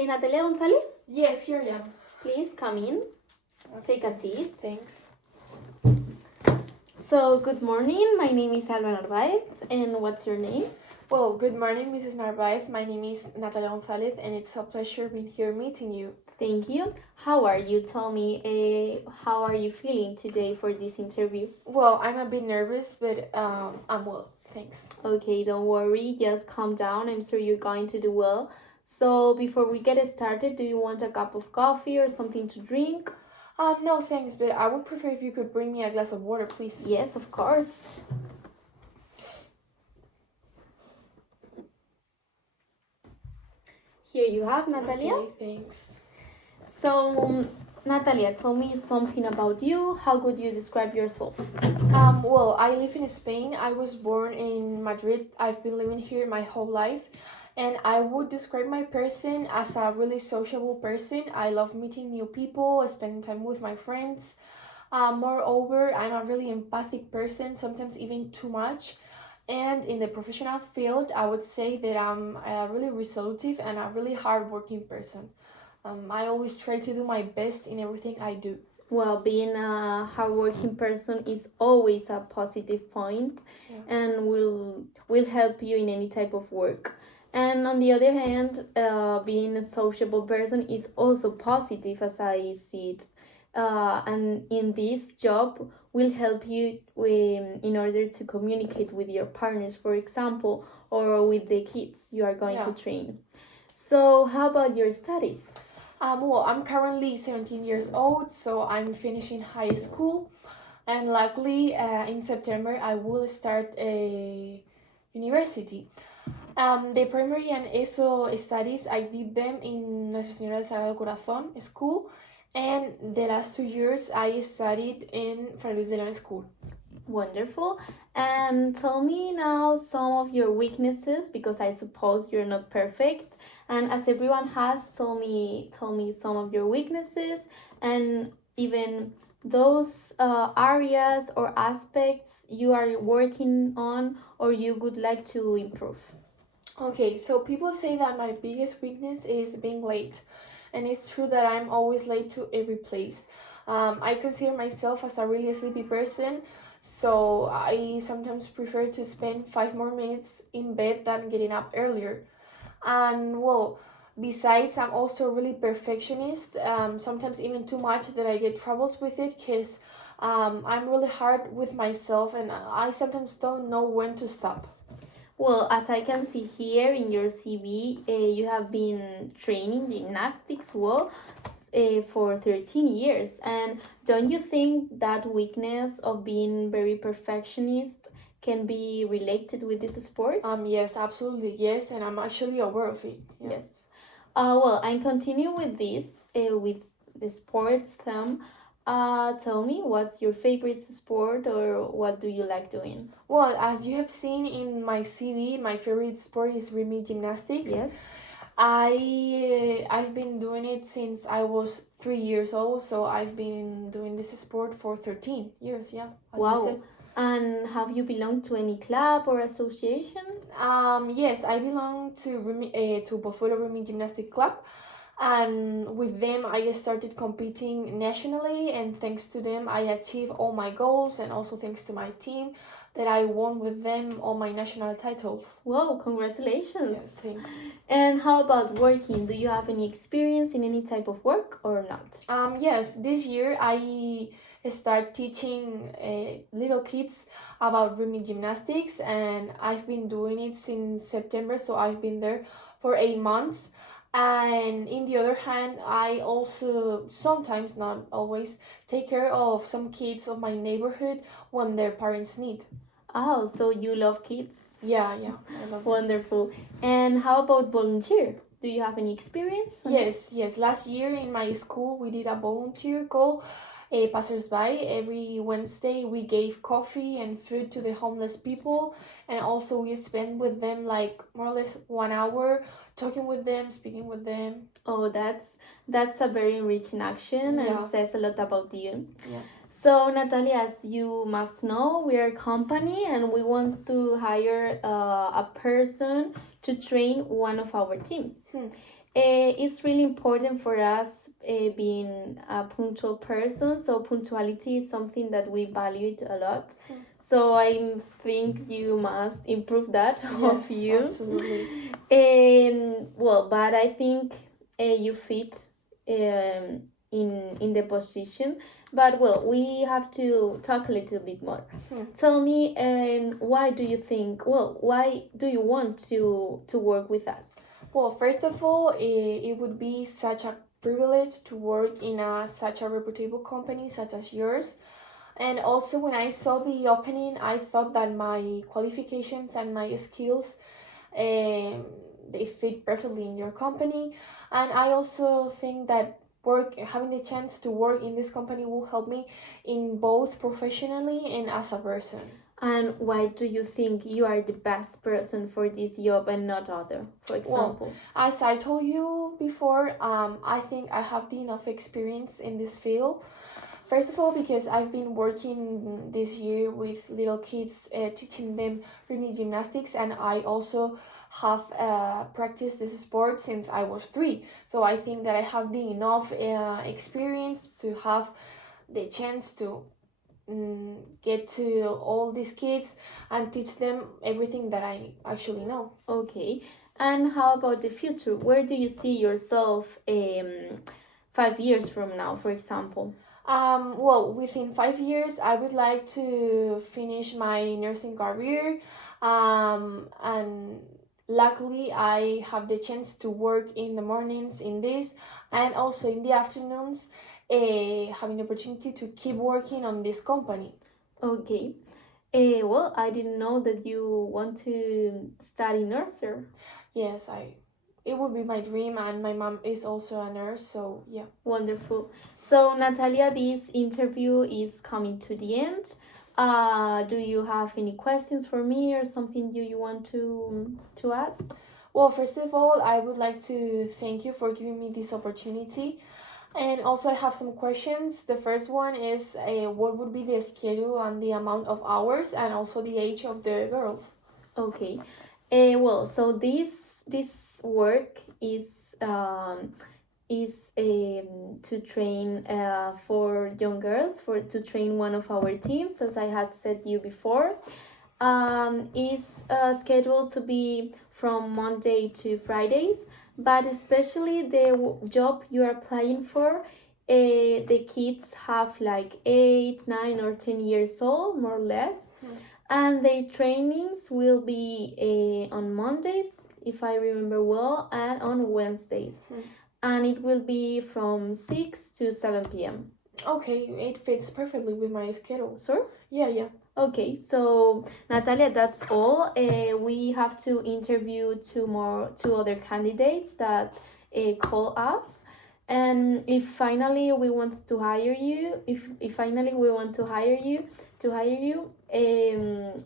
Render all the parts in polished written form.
Natalia González, Yes, here I am. please come in. Take a seat. Thanks. So, good morning. My name is Alba, and what's your name? Well, good morning, Mrs. Narvaez. My name is Natalia González, and it's a pleasure being here meeting you. Thank you. How are you? Tell me, how are you feeling today for this interview? Well, I'm a bit nervous, but I'm well. Thanks. Okay, don't worry. Just calm down. I'm sure you're going to do well. So, before we get started, do you want a cup of coffee or something to drink? No, thanks, but I would prefer if you could bring me a glass of water, please. Yes, of course. Here you have, Natalia. Okay, thanks. So, Natalia, tell me something about you. How would you describe yourself? Well, I live in Spain. I was born in Madrid. I've been living here my whole life. And I would describe my person as a really sociable person. I love meeting new people, spending time with my friends. Moreover, I'm a really empathic person, sometimes even too much. And in the professional field, I would say that I'm a really resolutive and a really hardworking person. I always try to do my best in everything I do. Well, being a hardworking person is always a positive point, and will help you in any type of work. And on the other hand, being a sociable person is also positive, as I see it. And in this job will help you in order to communicate with your partners, for example, or with the kids you are going to train. So, how about your studies? Well, I'm currently 17 years old, so I'm finishing high school. And luckily, in September, I will start a university. The primary and ESO studies, I did them in Nuestra Señora del Sagrado Corazón school, and the last 2 years I studied in Fray Luis de León school. Wonderful. And tell me now some of your weaknesses, because I suppose you're not perfect. And as everyone has, tell me some of your weaknesses and even those areas or aspects you are working on or you would like to improve. Okay, so people say that my biggest weakness is being late, and it's true that I'm always late to every place. I consider myself as a really sleepy person, so I sometimes prefer to spend 5 more minutes in bed than getting up earlier. And well, besides, I'm also really perfectionist, sometimes even too much that I get troubles with it because I'm really hard with myself and I sometimes don't know when to stop. Well, as I can see here in your CV, you have been training gymnastics for 13 years. And don't you think that weakness of being very perfectionist can be related with this sport? Yes, absolutely, yes, and I'm actually aware of it. Yeah. Yes. Well, I continue with this, with the sports theme. Tell me, what's your favorite sport or what do you like doing? Well, as you have seen in my CV, my favorite sport is rhythmic gymnastics. Yes. I've been doing it since I was 3 years old, so I've been doing this sport for 13 years, yeah. Wow. And have you belonged to any club or association? Yes, I belong to Pozuelo Rhythmic Gymnastic Club, and with them I started competing nationally, and thanks to them I achieved all my goals, and also thanks to my team that I won with them all my national titles. Wow, congratulations. Yes, thanks. And how about working? Do you have any experience in any type of work or not? Yes, this year I start teaching little kids about rhythmic gymnastics, and I've been doing it since September, so I've been there for 8 months. And in the other hand, I also sometimes, not always, take care of some kids of my neighborhood when their parents need. Oh, so you love kids? Yeah, I love them. Wonderful. And how about volunteer? Do you have any experience? Yes. Last year in my school, we did a volunteer call passersby. Every Wednesday, we gave coffee and food to the homeless people, and also we spent with them like more or less 1 hour talking with them, speaking with them. Oh, that's a very enriching action and Yeah. says a lot about you. Yeah. So, Natalia, as you must know, we are a company and we want to hire a person to train one of our teams. It's really important for us being a punctual person. So punctuality is something that we valued a lot. So I think you must improve that of Yes, you. absolutely. Well, but I think you fit in the position. But well, we have to talk a little bit more. Tell me, why do you think? Well, why do you want to work with us? Well, first of all, it would be such a privilege to work in such a reputable company such as yours. And also, when I saw the opening, I thought that my qualifications and my skills they fit perfectly in your company. And I also think that having the chance to work in this company will help me in both professionally and as a person. And why do you think you are the best person for this job and not other, for example? As I told you before, I think I have the enough experience in this field. First of all, because I've been working this year with little kids, teaching them rhythmic gymnastics, and I also have practiced this sport since I was 3. So I think that I have the enough experience to have the chance to get to all these kids and teach them everything that I actually know. Okay. And how about the future? Where do you see yourself 5 years from now, for example? Well, within 5 years, I would like to finish my nursing career. And luckily, I have the chance to work in the mornings in this and also in the afternoons, having the opportunity to keep working on this company. Okay. Well, I didn't know that you want to study nursery. Yes, it would be my dream, and my mom is also a nurse, so yeah. Wonderful. So, Natalia, this interview is coming to the end. Do you have any questions for me or something you want to ask? Well, first of all, I would like to thank you for giving me this opportunity. And also, I have some questions. The first one is what would be the schedule and the amount of hours, and also the age of the girls? Okay. Well, so this work is to train for young girls, to train one of our teams, as I had said you before. Is scheduled to be from Monday to Fridays, but especially the job you are applying for, the kids have like 8, 9, or 10 years old, more or less. And their trainings will be on Mondays, if I remember well, and on Wednesdays. And it will be from 6 to 7 p.m. Okay, it fits perfectly with my schedule. Sure? Yeah. Okay, so Natalia, that's all. We have to interview two other candidates that call us. And if finally we want to hire you, if finally we want to hire you,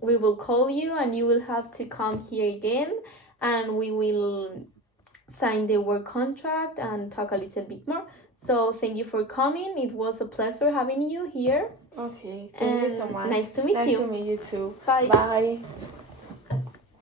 we will call you and you will have to come here again, and we will sign the work contract and talk a little bit more. So thank you for coming. It was a pleasure having you here. Okay, thank you so much. Nice to meet you. Nice to meet you too. Bye. Bye.